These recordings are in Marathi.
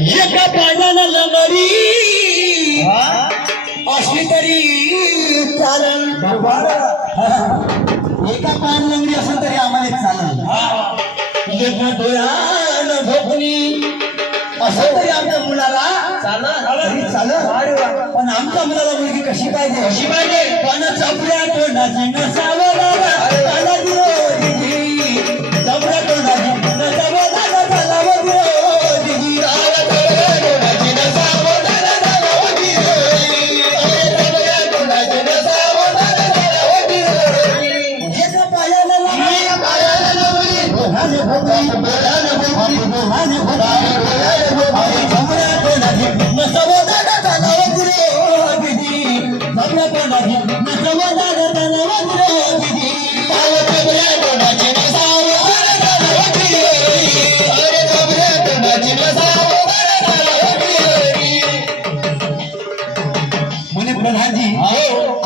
एका पाण्याला लंगरी असली तरी चालन. एका पान लंगडी असेल तरी आम्हाला चालेल एका डोळ्यानं भोपणी असं तरी आमच्या मुलाला तरी चालेल पण आमच्या मुलाला मुलगी कशी पाहिजे? कशी पाहिजे? पण चपल्या तोंडाची नसावं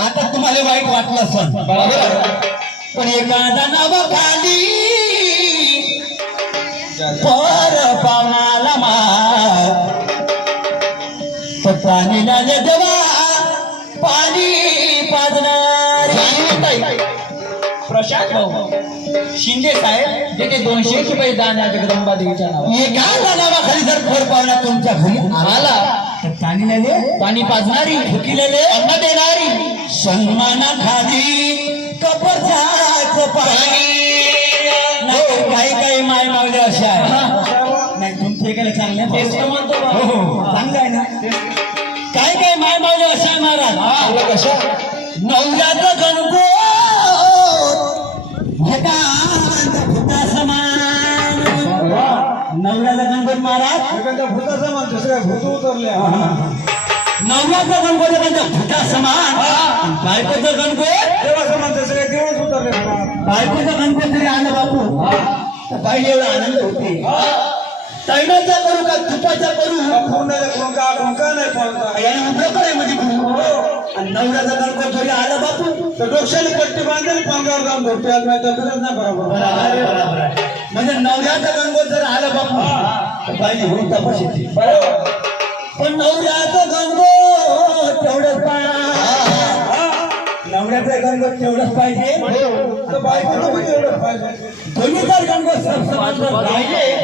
आता तुम्हाला वाईट वाटलं असेल. पण एखादा नावाखाली पर देवा पाणी पाजणार. प्रशांत भाऊ शिंदे साहेब जे ते दोनशे रुपये दान आहे जगदंबा देवीच्या नावावर. एका नावाखाली जर पर पावना तुमच्या घरी आला तर पाणीला दे पाणी पाजणारी. फुकिलेले अन्न देणारी. सन्मानाखाली कपरचाच पाणी. नाही काही काही माय मावले अशा आहे नाही तुमचे इकडे चांगले. तेच तर म्हणतो बा. हो हो. चांगलं आहे ना? काही काही माय मावले अशा आहे महाराज? कशा? गणगोत एकांत भुता समान नवऱ्याचा गणगोत महाराज? भूताचा म्हणतो सगळ्या भूत उतरले. नवऱ्याचा गणगोत एखाद्या भुता समान बायकोचं गणगोत? देवाचं म्हणतो सगळे देवच उतरले. बायकोचं गणपत जरी आलं बापू. तर बाई एवढा आनंद होते. तैनाचा करू का तुपाचा करू? पूर्णाच्या कोणका कोणका नाही पाहता याने उभं करे म्हणजे करू आणि नवऱ्याचा गणपत जरी आलं बापू. तर डोक्याला पट्टी बांधेल पंगावर जाऊन झोपते. आज नाही तर नाही बरोबर. आहे, आहे. म्हणजे नवऱ्याचा गणपत जर आलं बापू बाई होऊन तपास येते. बरोबर. पण नवऱ्याचं गणगोत तेवढंच पाहिजे. नवऱ्याचं गणगोत तेवढंच पाहिजे. पण एवढंच पाहिजे. दोन्ही जर गणगोत सबसमाज राहिले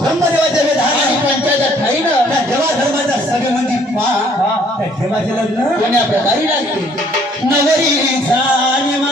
ब्रह्मदेवाच्या विधानाने पंचायत ठाई ना त्या देवा धर्माच्या सगळ्यामध्ये पा. त्या देवाचे लग्न कोण्या प्रकारे लागते नवरी मा